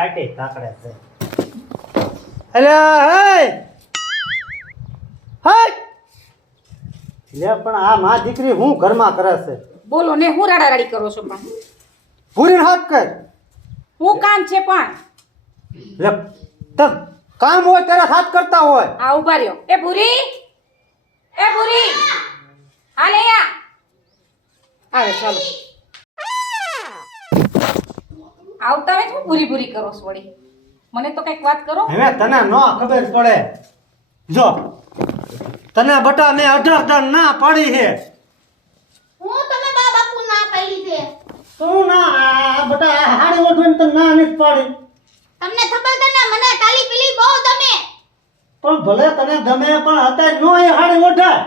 લાઈટે તાકડે છે અલ્યા હે લે પણ આ માં દીકરી હું ઘરમાં કરે છે બોલો ને હું રાડારાડી કરો છો પણ પૂરીને હાથ કર હું કામ છે પણ લે તમ કામ હોય ત્યારે હાથ કરતા હોય આ ઉભા રહ્યો એ ભૂરી હાલે આ આવે ચાલો આવતા વે હું ભૂરી કરો છો વળી મને તો કઈક વાત કરો હવે તને નો ખબર પડે જો તને બટા મેં 18 ના પાડી છે હું તમે બા બાપુ ના પાડી છે તું ના બટા હાડી ઓઢવીને તને ના નથી પાડી તમને ખબર છે ને મને કાલી પીલી બહુ ગમે પણ ભલે તને ગમે પણ અત્યારે નો એ હાડી ઓઢાય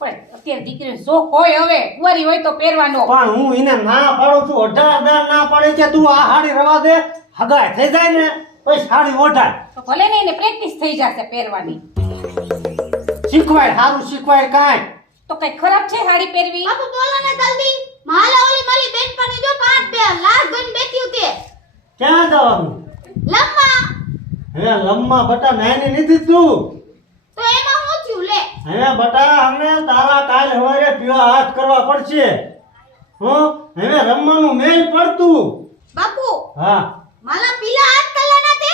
પણ અત્યારે દીકરી શોખ હોય હવે કુંવારી હોય તો પહેરવાનો પણ હું એને ના પાડું છું 18 ના પાડે કે તું આ હાડી રવા દે હગાય થઈ જાય ને પછી હાડી ઓઢાય તો ભલે ને એને પ્રેક્ટિસ થઈ જશે પહેરવાની શીખવાય સારું શીખવાય કાંઈ તો કઈ ખરાબ છે સાડી પહેરવી બાપુ બોલો ને જલ્દી માલા ઓલી મારી બેન પણ જો 5 લાખ ગન બેઠ્યું કે ક્યાં જવાનું લમ્મા હવે લમ્મા બટા નાની નથી તું તો એમાં હું થયું લે હવે બટા અમે તારા કાલ હવારે પીવા હાથ કરવા પડશે હવે રમવાનું મેલ પડતું બાપુ હા માલા પીલા હાથ કલાના તે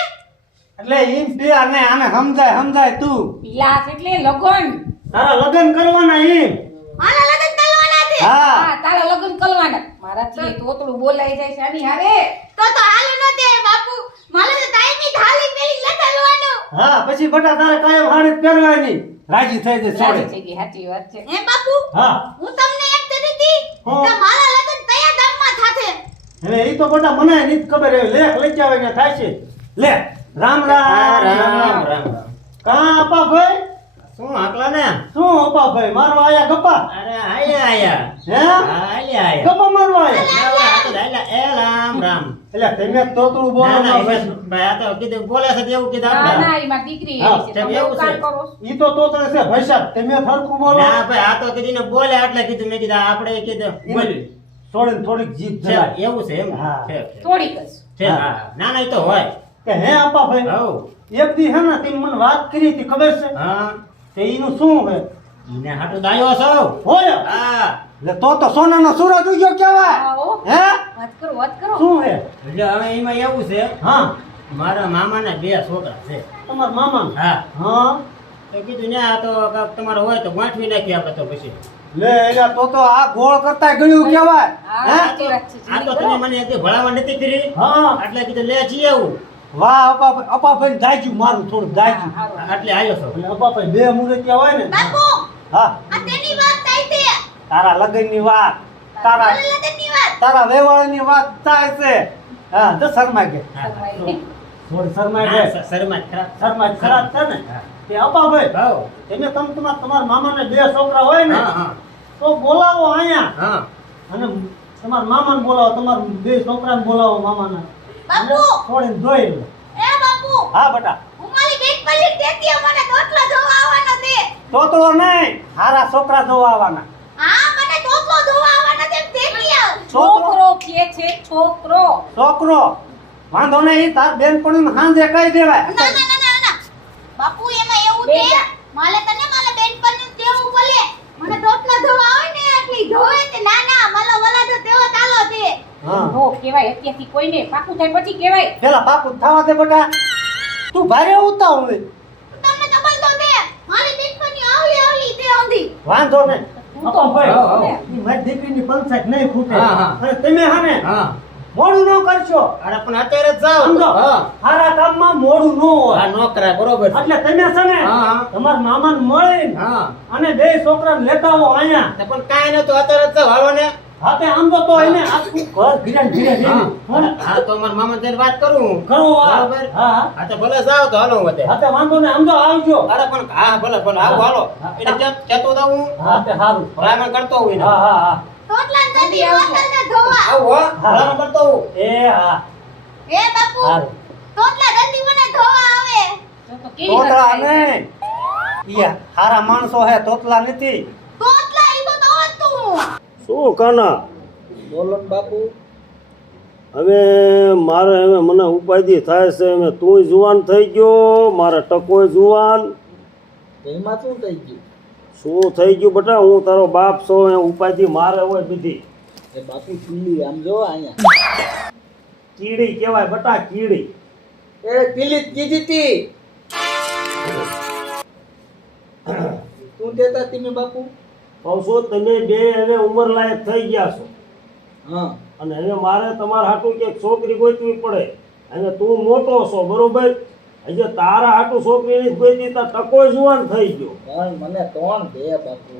એટલે એમ પે આને સમજાય તું પીલા એટલે લગન તારા લગ્ન કરવાના એમ માલા લગન કલવાના છે હા હા તારા લગન કરવાના મારાથી તોતડું બોલાઈ જાય છે આની હારે તો હાલ ન દે બાપુ માલા તો કાયમી ઢાલી પેલી લગાડવાનું હા પછી બટા તારે કાયમ હાડી પહેરવાની રાજી થઈ જશે રાજી થઈ ગઈ સાચી વાત છે હે બાપુ હા હું તમને એમ કહેતી હતી હા. કે માલા લગન કયા ગામમાં થાશે હવે એ તો બટા મને નથી ખબર હવે લેખ લઈ આવે ને થાય છે લે રામ કા આપા ભાઈ શું હાકલા ને શું આપા ભાઈ મારો આયા ગપ્પા અરે આયા હે આયા ગપ્પા મારવા આયા એ રામ રામ એટલે તમે તોતડું બોલો ના ના છો. બસ ભાઈ આ તો કીધું બોલે છે એવું કીધું ના આપણે ના એમાં દીકરી હા, એવી છે તેમ તમે એવું એવું કામ છે. કરો છો. ઈ તો તોતડે છે ભાઈ સાહેબ તમે ફરકું બોલો ના ભાઈ આ તો કીધું ને બોલે એટલે કીધું મેં કીધું આપણે કીધું બોલ્યું થોડીક થોડીક જીભ છે જલાય એવું છે એમ હા. છે થોડીક જ છે હા ના ના એ તો હોય કે હે આપા ભાઈ હવ એક દી હે ને તમે મને વાત કરી હતી ખબર છે હા તે ઈનું શું હે ઈને હાટુ દાયો છો હોય હા એટલે તો સોનાનો સૂરજ ઉગ્યો કેવાય આવો હે વાત કરો શું હે એટલે હવે એમાં એવું છે હા મારા મામાના 2 છોકરા છે તમાર મામા હા હા તો કીધું ને આ તો કાંઈક તમારે હોય તો ગોઠવી નાખીએ આપણે તો પછી લે એલા તો આ ગોળ કરતા ગળ્યું કેવાય હા હે સાચી વાત છે આ તો તમે મને હજી ભલામણ નથી કરી હા એટલે કીધું લે છીએ એવું વાહ અપા ભાઈ દાજ્યું મારું થોડું દાજ્યું હા, હારું. એટલે આવ્યો છો એટલે અપા ભાઈ બે મુરતિયા હોય ને બાપુ હા આ તેની વાત થઈ છે તારા લગનની વાત તારા માલા લગનની વાત તારા વેવાળની વાત થાય છે હા તો શર્મા કે શરમાઈ. થોડી શર્મા કે હા, શરમાત ખરા શર્મા ખરાબ છે ને હા. તે અપા ભાઈ હાઉ. તમે તમારા મામાને 2 છોકરા હોય ને હા હા તો બોલાવો અહીંયા હા અને તમારા મામાને બોલાવો તમારા 2 છોકરાને બોલાવો મામાના બાપુ થોડીને જોઈ લો એ બાપુ હા બેટા હું મારી બેન પલી ટેટીએ મને તોતલો જોવા આવવાનો છે તો નહીં હારા છોકરા જોવા આવવાના હા મને તોતલો જોવા આવવાનો છે ટેટીએ છોકરો કે છે છોકરો છોકરો વાંધો નહીં તાર બેનપણીને સાંજે કહી દેવાય ના ના ના ના ના બાપુ એમાં એવું છે બેટા. માલે તને માલે બેન પલી કેવું બોલે મને તોતલો જોવા આવે ને એટલી જોવે તે ના ના માલો વલા જો તેવો ચાલો છે હા નો કહેવાય અત્યારથી કોઈને પાકું થાય પછી કહેવાય પેલા પાકું થવા દે બેટા તું ભારે ઉતાવ હવે તમને ખબર તો છે મારી બેન પલી આવલી તે ઓંધી વાંધો નહીં હું તો અપા ભાઈ હા, હા. ઈ મારી દીકરીની પંચાયત નહીં ખૂટે હા, હા. અને તમે હાને હા મોડું ન કરશો અરે પણ અત્યારે જ જાઓ સમજો હા હારા કામમાં મોડું ન હોય હા નોકરા બરોબર છે. એટલે તમે છે ને હા, હા. તમારા મામાને મળીને હા અને 2 છોકરાને લેતા આવો અહીંયા તો પણ કાંઈ નતું અત્યારે જ જાઓ હાલો ને હાથે આમ તો એને આખું ઘર ધીરે ધીરે ધીરે હા હા, તો મારા મામા જઈને વાત કરું કરો વાત. બરોબર. હા હા તો ભલે જાઓ તો હાલો વધે હાથે વાંધો ને આમ તો આવજો અરે પણ હા ભલે ભલે આવો હાલો હા. એટલે કેતો તો હું હાથે સારું ભલામણ કરતો હું એને. હા હા હા તોતલા જલ્દી હોટલને ધોવા આવું હો ભલામણ કરતો હું એ હા એ બાપુ સારું તોતલા જલ્દી મને ધોવા આવે જો તો કેવી તોતલા હરખાઈ. નહીં ઈ હારા માણસો હે તોતલા નથી તોતલા ઈ તો તું શું કના બોલો ને બાપુ હવે મારે હવે મને ઉપાધિ થાય છે હવે તું જુવાન થઈ ગયો મારા ટકોય જુવાન એમાં શું થઈ ગયું? શું થઈ ગયું બેટા હું તારો બાપ છું એ ઉપાધિ મારે હોય બધી એ બાપુ પીલી આમ જો અહીંયા કીડી કહેવાય બેટા કીડી એ પીલી જ કીધી તી શું કહેતા તમે બાપુ? કહું છું તમે બે હવે ઉંમર લાયક થઈ ગયા છો હા અને હવે મારે તમારા હાટું કે છોકરી ગોતવી પડે અને તું મોટો છો બરોબર હજી તારા હાટું છોકરી ની ગોતી તાર ટકો જુવાન થઈ ગયો પણ મને કોણ દે બાપુ?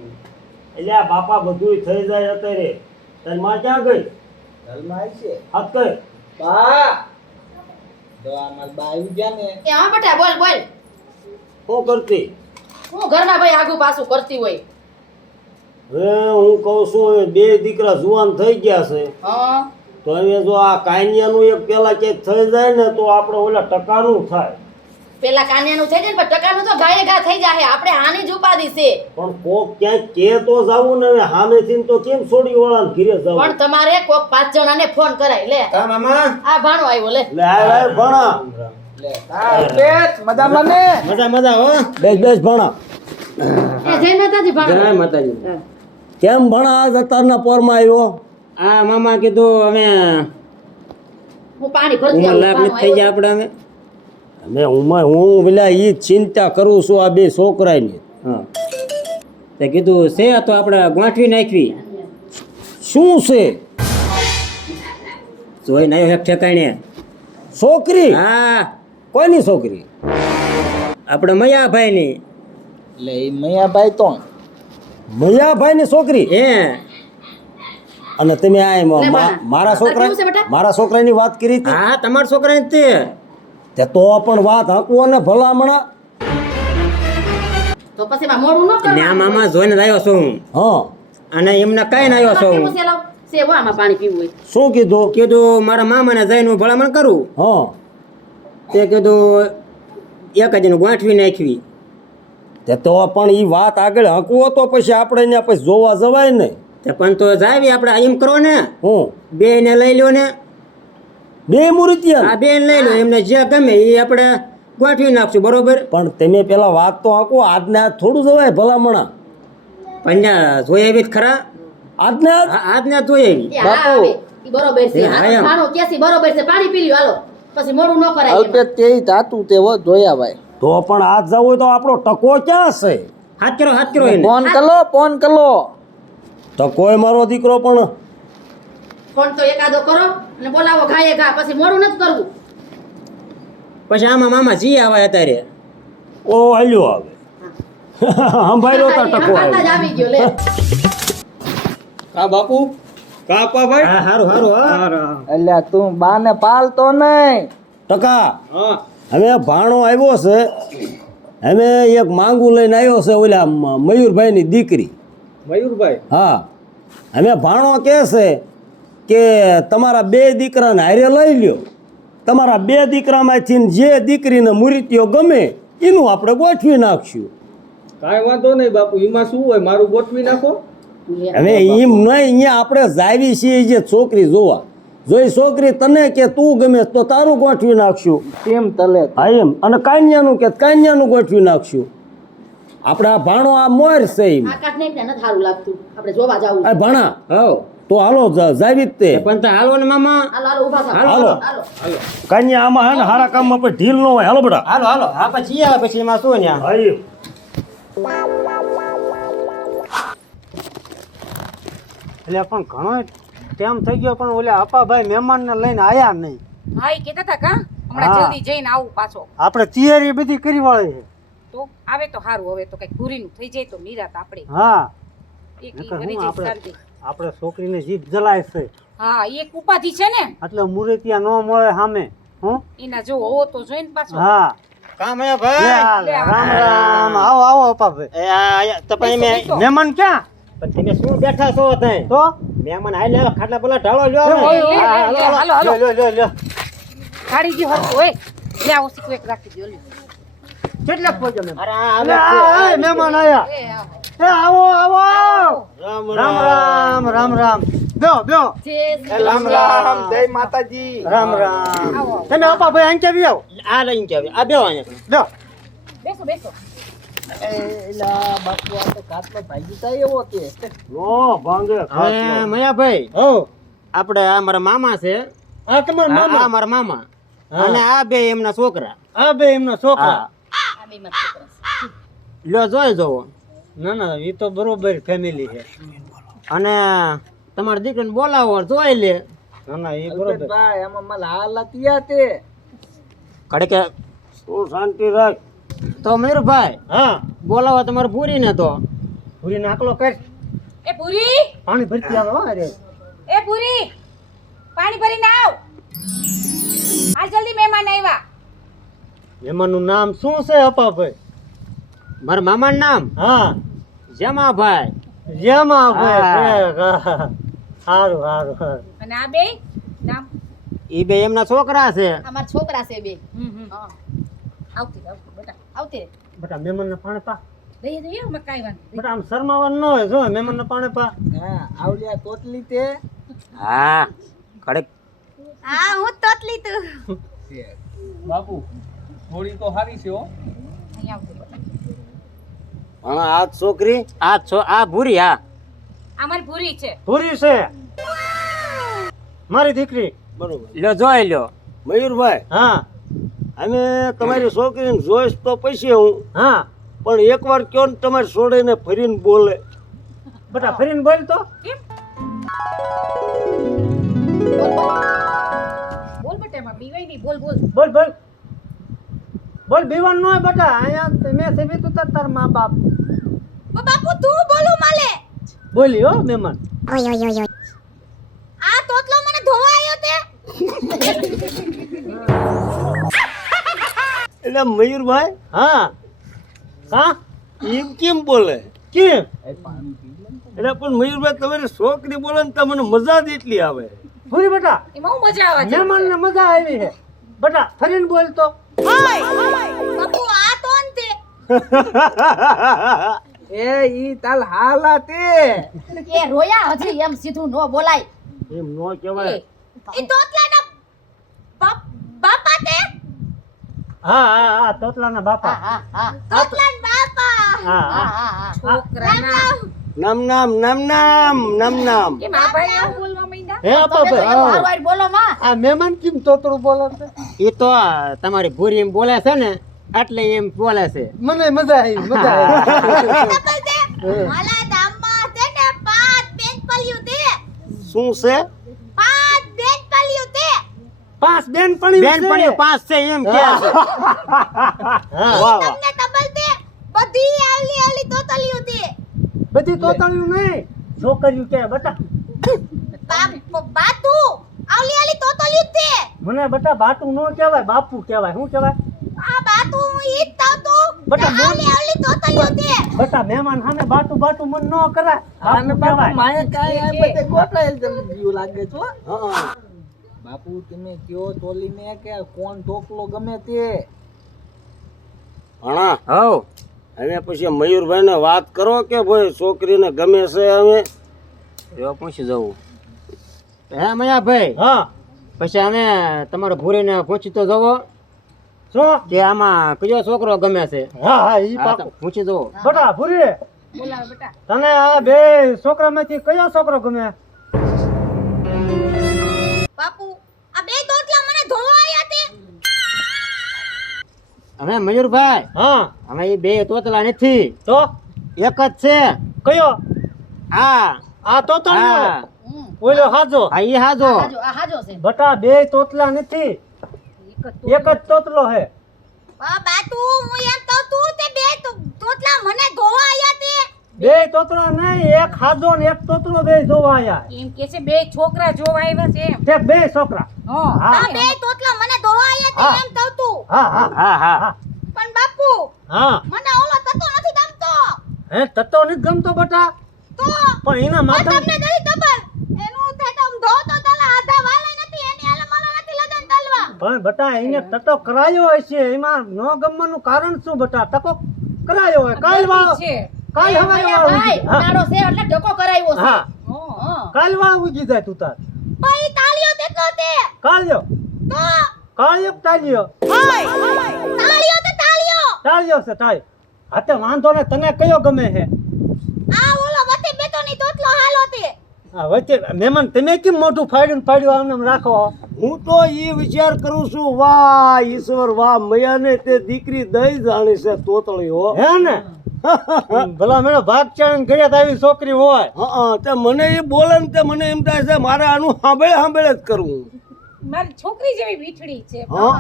એટલે આ બાપા બધું થઈ જાય અત્યારે તારી માં ક્યાં ગઈ ઘરમાં આવી છે હાથ કર બા તો અમાર બા આવી ગયા ને એ હા બેટા બોલ બોલ શું કરતી હું ઘરમાં ભાઈ આગુ પાછું કરતી હોય હવે હું કહું છું હવે બે દીકરા જુવાન થઈ ગયા છે હા તો હવે જો આ કાનિયાનું એક પેલા ક્યાંક થઈ જાય ને તો આપણે ઓલા ટકાનું થાય પેલા કાન્યાનું થઈ જાય ને પણ ટકાનું તો ગાયે ગા થઈ જાય આપણે આની જ ઉપાધિ છે પણ કોક ક્યાંક કે તો જાવું ને હવે સામેથી તો કેમ છોડી વાળા ઘીરે પણ જવું તમારે કોક 5 જણાને ફોન કરાય લે કા મામા આ ભાણો આવ્યો લે લે આ ભણા લે હા બેસ મજામાં ને? મજા મજા હો બેસ બેસ ભણા એ જય માતાજી જય ભાણો માતાજી કેમ ભણા આજ અત્યારના પોરમાં આવ્યો આ મામા કીધું અમે હું પાણી ભરતી ઉંમર આવું લાયક નથી થઈ ગયા આપણે અમે હું પેલા ઈ જ ચિંતા કરું છું આ બે છોકરાની હા તે કીધું છે તો આપણે ગોઠવી નાખવી શું છે જોઈને આવ્યો એક ઠેકાણે છોકરી હા કોઈની છોકરી આપણે મયાભાઈની એટલે એ મૈયાભાઈ તો મૈયાભાઈની છોકરી હે અને તમે આ લે બા. મારા આ કેવું છે છોકરા બેટા? મારા છોકરાની વાત કરી હતી હા તમારા છોકરાને તે તે તો પણ વાત હકવો ને ભલામણા તો પછી માં મોડું ન ને આ કરવાનું મામા જોઈને જ આવ્યો છું હું હા અને એમને કઈ ના આવ્યો છું પીવું છે લાવ સેવો આમાં પાણી પીવું હોય શું કીધું કીધું મારા મામાને જઈને હું ભલામણ કરું હા તે કીધું એક જ ગોઠવી નાખવી તે તો પણ ઈ વાત આગળ હકવો તો પછી આપણે ત્યાં પછી જોવા જવાય ને તે પણ તો જાવી આપણે એમ કરો ને હું બે ને લઈ લ્યો ને બે મૂર્તિયા આ બે લઈ લો એમને જે ગમે એ આપણે ગોઠવી નાખશું બરોબર પણ તમે પેલા વાત તો હકવો આજને આજ થોડું જવાય ભલામણા પણ ત્યાં જોઈ આવી જ ખરા આજને આજ આજને જોઈ આવી એ હા આવે ઈ બરોબર છે એ હા એમ. ભાણો કેસી બરોબર છે પાણી પી લ્યો હાલો પછી મોડું ન કરાય એમાં. અલ્પેટ તે ધાતુ તે હો જોયા ભાઈ. તો પણ આજ જવું હોય તો આપણો ટકો ક્યાં છે હાથ કરો એને ફોન કરો તો કોઈ મારો દીકરો પણ ફોન તો એકાદો કરો અને બોલાવો ઘાયે ઘા પછી મોડું નથી કરવું પછી આમાં મામા જી આવે અત્યારે ઓ હાલ્યો આવે સંભાળ્યો તો ટકો હાથ જ આવે આવી ગયો લે હા બાપુ કાપા ભાઈ હા હારું હારું એટલે તું બાને પાલતો નહીં. ટકા હા હવે ભાણો આવ્યો છે હવે એક માંગુ લઈને આવ્યો છે ઓલા મયુરભાઈની દીકરી મયુરભાઈ હા હવે ભાણો કહે છે કે તમારા બે દીકરાને હારે લઈ લ્યો તમારા બે દીકરામાંથી જે દીકરીને મૂર્તિઓ ગમે એનું આપણે ગોઠવી નાખશું કાંઈ વાંધો નહીં બાપુ એમાં શું હોય મારું ગોઠવી નાખો હવે એમ નહીં અહીંયા આપણે જાવી છીએ જે છોકરી જોવા જોઈ છોકરી તને કે તું ગમે તો તારું ગોઠવી નાખશું કેમ તલે હા એમ અને કાન્યાનું કે કાન્યાનું ગોઠવી નાખશું આપણે આ ભાણો આ મોર છે એમ આકાશ ને નથી સારું લાગતું આપણે જોવા જાવું આ ભાણા હો તો હાલો જાવી જ તે પણ તો હાલો ને મામા હાલો હાલો ઊભા થાઓ હાલો. હાલો કાન્યા આમાં હે ને હારા કામમાં પણ ઢીલ ન હોય હાલો બેટા હાલો હાલો હા પછી આવે પછી એમાં શું ને હા એમ એટલે પણ ઘણો ટાઈમ થઈ ગયો પણ ઓલા અપાભાઈ મહેમાનને લઈને આયા નહીં હા ઈ કહેતા હતા કા હમણાં હા. જલ્દી જઈને આવું પાછો આપણે તૈયારી બધી કરી વાળી છે તો આવે તો સારું હવે તો કઈક પૂરીનું થઈ જાય તો નિરાત આપણે હા એક ઈ નકર કરી હું જાય આપણે શાંતિ. આપણે છોકરીને જીભ જલાય છે હા ઈ એક ઉપાધિ છે ને એટલે મૂર્તિયા ન મળે સામે હું એના જો હોવો તો જોઈને પાછો હા કામ લે ભાઈ હાલ, રામ રામ આવો આવો અપાભાઈ એ આ તો પછી મેં મહેમાન ક્યાં પણ તમે શું બેઠા છો તઈ તો મહેમાન આઈ લે ખાટલા પેલા ઢાળો લ્યો લે, હવે. લે, હા, લે, હાલો, હાલો. હાલો હાલો લ્યો લ્યો ગાડી જી હરતું હોય લે આવો સીકુ એક રાખી દો લ્યો કેટલા પહોંચો મહેમાન અરે આ અલે, આવે આ, મહેમાન આયા એ હા. એ આવો આવો રામ રામ રામ રામ રામ બેહો બેહો રામ રામ જય માતાજી રામ રામ તમે આપા ભાઈ અહીં કેવી આવો આ લઈને કે આ બેહો અહીંયા બેહો બેસો બેસો એલા બાપુ આ તો કાટલો ભાગી જાય એવો કે નો ભાંગે હવે મયાભાઈ હો આપણે આ મારા મામા છે આ તમારા આ મામા મારા મામા અને આ બે એમના છોકરા આ બે એમના છોકરા આ બે મત છોકરા લ્યો જોઈ જોવો ના ના એ તો બરોબર ફેમિલી છે અને તમારા દીકરાને બોલાવો જોઈ લે ના ના એ બરોબર ભાઈ આમાં માલ હાલતિયા તે ઘડીકે તું શાંતિ રાખ તો મયુરભાઈ હા બોલાવો તમારે પૂરીને તો પૂરી નાકલો કર એ પૂરી પાણી ભરતી આવે હો અરે એ પૂરી પાણી ભરીને આવ આ જલ્દી મહેમાન આવ્યા એમાંનું નામ શું છે અપા ભાઈ મારા મામાનું નામ હા જમાભાઈ જેમાં હા. ભાઈ સારું સારું અને આ બે નામ એ બે એમના છોકરા છે અમારા છોકરા છે બે હા આવતી આવતી બેટા આવતી રે બેટા મહેમાનને પાણી પા દઈએ દઈએ અમે કાંઈ વાંધો બેટા આમ શરમાવાનું ન હોય જો મહેમાનને પાણી પા હા આવલિયા તોતલી તે હા ઘડીક હા હું તોતલી તું બાપુ થોડી તો સારી છે હો અહીં આવતી બેટા હા આ છોકરી આ ભૂરી હા આ મારી પૂરી છે પૂરી છે મારી દીકરી બરોબર લ્યો જોઈ લ્યો મયુરભાઈ હા અમે તમારી છોકરીને જોઈશ તો પછી હું હા પણ એકવાર કયો ને તમારે છોડીને ફરીને બોલે બેટા ફરીને બોલ તો કેમ બોલ બેટા એમાં બીવાય નહીં બોલ બોલ બોલ બોલ બોલ બીવાન ન હોય બેટા અહીંયા મેં સેવી તું તાર મા બાપ બાપુ તું બોલું માલે બોલી હો મહેમાન આ તોતલો મને ધોવા આવ્યો તે એટલે મયુરભાઈ હા હા એમ કેમ બોલે કેમ એટલે પણ મયુરભાઈ તમારી છોકરી બોલે ને તો મને મજા જ એટલી આવે પૂરી બેટા એમાં હું મજા આવે છે મહેમાન ને મજા આવી છે બેટા ફરીને બોલ તો બાપુ આ તો અંતે એ ઈ તાલ હાલા તે એ રોયા હજી એમ સીધું નો બોલાય એમ નો કહેવાય ઈ તોતલાના બાપા તે હા હા હા તોતલાના બાપા હા હા તોતલાના બાપા હા હા હા હા છોકરાના નામ નામ નામ નામ નામ નામ કેમ આ ભાઈ આવું બોલવા માંડ્યા હે આપા તમે તો ભાઈ એમ હારવાર બોલો માં આ મહેમાન કેમ તોતરું બોલે છે એ તો તમારી ભૂરી એમ બોલે છે ને એટલે એમ બોલે છે મને મજા આવી મજા આવી ડબલ તે માલા દામમાં છે ને 5 પેન્પલિયું તે શું છે 5 પેન્પલિયું તે 5 બેનપણી બેનપણીઓ 5 છે એમ કે છે હા વાહ વાહ તમને ડબલ તે બધી આવલી આવલી તોતલિયું તે બધી તોતળ્યું નહીં છોકરીયું કે બેટા બાતુ આવલી આવલી તોતલિયું તે મને બેટા બાટુ નો કહેવાય બાપુ કહેવાય શું કહેવાય આ બાતુ હું ઈ તાવ તું બટા, આવલી આવલી તોતલિયું તે બેટા મહેમાન સામે બાટુ બાટુ મન ન કરાય આને બાપુ બાપુ કહેવાય માએ કાઈ આ બધે ગોટાયેલ તમને જીવ લાગે છો હા બાપુ તમે કયો તોલીને કે કોણ ટોપલો ગમે તે ભણા હવ હવે પછી મયુરભાઈ ને વાત કરો કે ભાઈ છોકરીને ગમે છે હવે એવા પૂછી જવું હે મયાભાઈ હા પછી અમે તમારા ભૂરીને પૂછી તો જવો શું કે આમાં કયો છોકરો ગમે છે હા હા ઈ હા, તો પાકું પૂછી જવો બેટા ભૂરી બોલાવે બેટા તને આ બે છોકરામાંથી કયો છોકરો ગમે બાપુ આ બે તોતલા મને ધોવા આયા તે અમે મયુરભાઈ હા અમે એ બે તોતલા નથી તો એક જ છે કયો આ આ તોતળિયો હા ઓલો હાજો આ ઈ હાજો આ હાજો છે બેટા બે તોતલા નથી એક જ તોતલો હે બાતુ હું એમ તો તું તે બે તોતલા મને ધોવા આયા તે બે તોતલા નહીં એક હાજો ને એક તોતલો બે જોવા આયા એમ કે છે બે છોકરા જોવા આવ્યા છે એમ તે બે છોકરા હા હા આ બે તોતલા મને ધોવા આયા તે હા. એમ તો તું હા હા હા હા પણ બાપુ હા મને ઓલો તતો નથી ગમતો હે તતો નથી ગમતો બેટા તો પણ એના માથા તમને દઈ ખબર એનું થેટમ ધો તો તલા આધા વાલે નથી એની હાલે મને નથી લગન તલવા પણ બેટા એને તતો કરાયો હશે એમાં ન ગમવાનું કારણ શું બેટા તકો કરાયો હોય કાલ વાળો છે કાલ હવારે વાળો ભાઈ હા ઉનાળો છે એટલે ઢોકો કરાવ્યો છે હા હા હા કાલ વાળા ઉગી જાય તું તાર ભાઈ તાળીઓ તેટલો તે કાળ્યો તો કાળ્યો તાળ્યો તાળીઓ તે તાળીઓ તાળ્યો છે તાળ હાતે વાંધો ને તને કયો ગમે છે આ ઓલો વતે બેટોની તોતલો હાલો તે આ વચ્ચે મહેમાન તમે કેમ મોઢું ફાડ્યું આમ નામ રાખો હું તો એ વિચાર કરું છું વાહ ઈશ્વર વાહ મયાને તે દીકરી દઈ જાણી છે તોતળી હો હે ને ભલા મેળો ભાગ ચાણ ઘરે તો આવી છોકરી હોય હા તે મને એ બોલે ને તે મને એમ થાય છે મારે આનું સાંભળે જ કરવું મારી છોકરી જેવી વીઠડી છે હા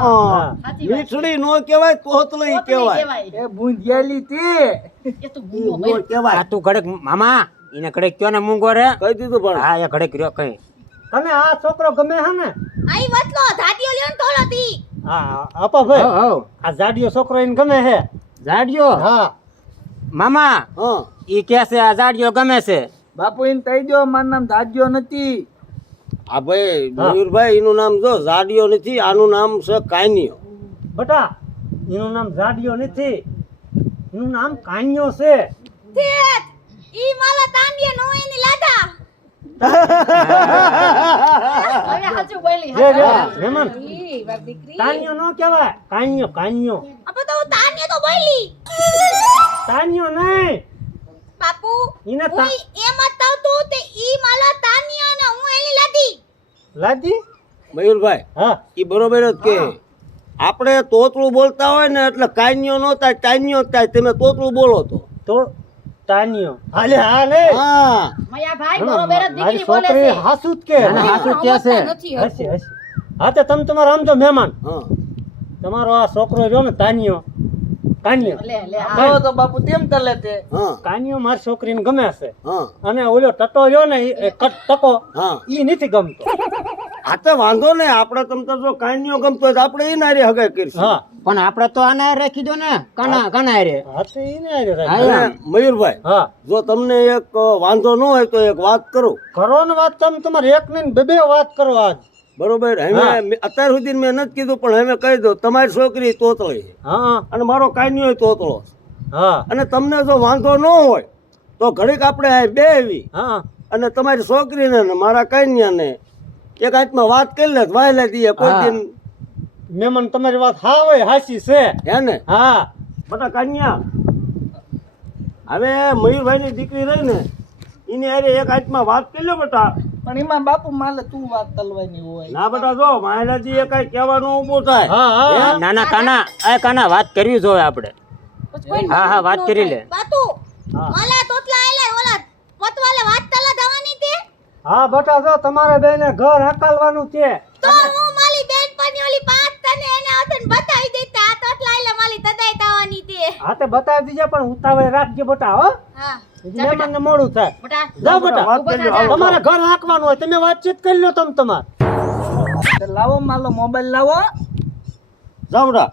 સાચી વાત. મીઠડી નો કહેવાય તોતળી કહેવાય એ બુંધિયાલી તે એ તો મૂંગો નો કહેવાય આ તું ઘડક મામા એને ઘડક કયો ને મૂંગો રે કહી દીધું પણ હા એ ઘડક રહ્યો કઈ તને આ છોકરો ગમે હે ને આઈ વતલો ધાડીઓ લ્યો ને તોલો તી હા આપા ભાઈ હવ હવ આ જાડિયો છોકરો એને ગમે હે જાડ્યો હા મામા હા ઈ કે છે આ જાડ્યો ગમે છે બાપુ એને કહી દો મારું નામ દાજ્યો નથી આ ભાઈ મયુરભાઈ એનું નામ જો જાડિયો નથી આનું નામ છે કાન્યો બટા એનું નામ જાડિયો નથી એનું નામ કાન્યો છે તેત ઈ માલા તાંડિયા નો એની લાડા હવે સાચું બોલી જે જે મહેમાન ઈ વાર દીકરી કાન્યો નો કહેવાય કાન્યો કાન્યો અબ તો હું તાંડિયા તો બોલી કાન્યો નહીં બાપુ ઈને હું એમ જ તાવતું તે ઈ માલા તાંડિયા ને હું એની લાડી લાદી મયુરભાઈ હા એ બરોબર જ કે આપણે તોતળું બોલતા હોય ને એટલે કાન્યો નો થાય તાન્યો જ થાય તમે તોતળું બોલો તો તાન્યો હાલે હાલે હા મયા ભાઈ બરોબર જ મારી દીકરી બોલે છોકરી છે હાસુ જ કે ના, હાસુ જ કે છે. નથી હસી હસી હા તે તમે તમારે આમ તો મહેમાન હા તમારો આ છોકરો રહ્યો ને તાન્યો કાન્યો લે લે આ કહો તો બાપુ તેમ તલે તે હા કાન્યો મારી છોકરીને ગમે છે હા અને ઓલો ટટો રહ્યો ને એ ટકો હા ઈ નથી ગમતો આ તો વાંધો નહીં આપણે તમ તો જો કાન્યો ગમતો હોય તો આપણે એ નારી હગાઈ કરીશું હા પણ આપણે તો આને રાખી દો ને કાના રે હા તો ઈ ને હારે હા, રાખે. અને મયુરભાઈ હા જો તમને એક વાંધો ન હોય તો એક વાત કરું કરો ને વાત તમે તમારે એક ને બે બે વાત કરો આજ બરોબર હવે અત્યાર સુધી મેં નથી કીધું પણ હવે કહી દઉં તમારી છોકરી તોતળી છે હા અને મારો કાન્યો તોતળો છે હા અને તમને જો વાંધો ન હોય તો ઘડીક આપણે આ બે આવી હા અને તમારી છોકરીને ને મારા કન્યાને એક હાથમાં વાત કરી લે વાયલા દઈએ કોઈ હા. દિન મહેમાન તમારી વાત હા હોય હાચી છે હે ને હા બટા કન્યા હવે મયુરભાઈની દીકરી રહી ને એની હારે એક હાથમાં વાત કરી લો બટા પણ એમાં બાપુ માલે તું વાત તલવાની હોય ના બટા જો માયલાજી એ કઈ કહેવાનું ઊભું થાય હા હા ના ના કાના વાત કરવી જોઈએ આપણે પછી કોઈ હા હા વાત કરી લે બાતુ હા. માલા તોતલા આયલા ઓલા પતવાલે વાત તલા જવાની તે હા બટા જો તમારે બેને ઘર હકાલવાનું છે તો હું માલી બેન પણ ઓલી પાસ તને એને આથન બતાવી દેતા આ તોતલા આયલા માલી તદાઈ તાવાની તે હા તે બતાવી દીજે પણ ઉતાવળે રાખજે બટા હો હા મહેમાનને મોડું થાય બટા જાઓ બટા વાત કરી લો હાલો. તમારે ઘર હાંકવાનું હોય તમે વાતચીત કરી લો તમે તમારે તો લાવો માલો મોબાઈલ લાવો જાઓ બટા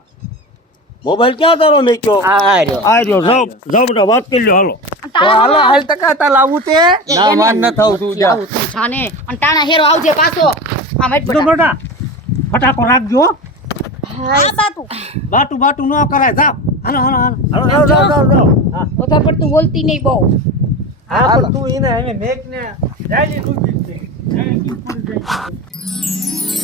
મોબાઈલ ક્યાં તારો મેક્યો આ રહ્યો આ રહ્યો જાઓ બટા વાત કરી લો હાલો તો હાલો હાલ ટકા તા લાવું તે ના માન ન થાવ તું જા આવું તું છાને અને ટાણા હેરો આવજે પાછો આ મેટ જો બટા બટા ફટાકો રાખજો હો. હા બાતુ બાટું બાટું ન કરાય જાઓ હાલો હાલો હાલો હાલો જાઓ હા બધા પડતું બોલતી નહીં બહુ હા પણ તું એને હવે મેક ને ડાયલી ડૂબી જ છે ડાયલી ડૂબી જાય છે.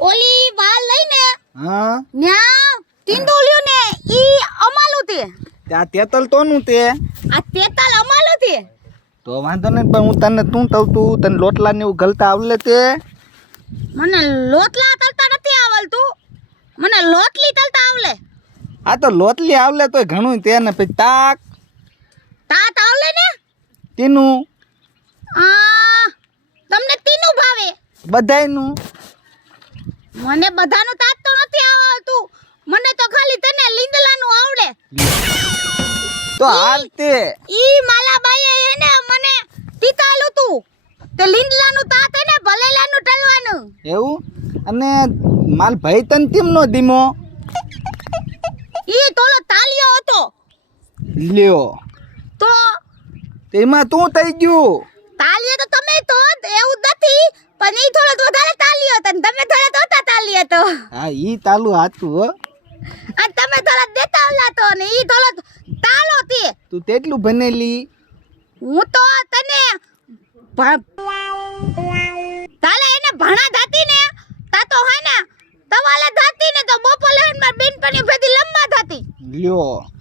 ઓલી વાલ લઈને હા ન્યા તિંદોલ્યું ને ઈ અમાલું તે ત્યાં તેતલ તો નું તે આ તેતલ અમાલું તે તો વાંધો નહીં પણ હું તને તું કહું તું તને લોટલા ને એવું ગલતા આવડે તે મને લોટલા તલતા નથી આવડતું મને લોટલી તલતા આવડે આ તો લોટલી આવડે તોય ઘણું તે ને પછી તાક તાત આવડે ને તીનું આ તમને તીનું ભાવે બધાયનું મને બધાનું તાત તો નથી આવડતું મને તો ખાલી તને લીંદલાનું આવડે તો હાલ તે ઈ માલાબાઈએ એને મને તીતાલું તું તે લીંદલાનું તાત એને ભલેલાનું ટલવાનું એવું અને માલ ભાઈ તને કેમ નો ધીમો ઈ તોલો તાલિયો હતો લ્યો તો તેમાં તું થઈ ગયું તાલિયો તો તમે તો એવું જ નથી પણ ઈ થોડો વધારે તાલિયો હતો ને તમે થોડા તો ઓછા તાલિયો હતો હા ઈ તાલું હાચું હો અને તમે થોડા દેતા ઓલા તો ને ઈ થોડો તાલો તે તું તેટલું ભણેલી? હું તો તને તાલે એને ભણા જાતી ને તા તો હે ને તવાલે જાતી ને તો બપોલે માં બેનપણી ભેદી લંબા જાતી. લ્યો